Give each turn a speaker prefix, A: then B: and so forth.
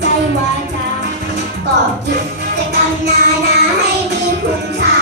A: ใจวาจากอบกิจกรรมนานาให้มีคุณค่า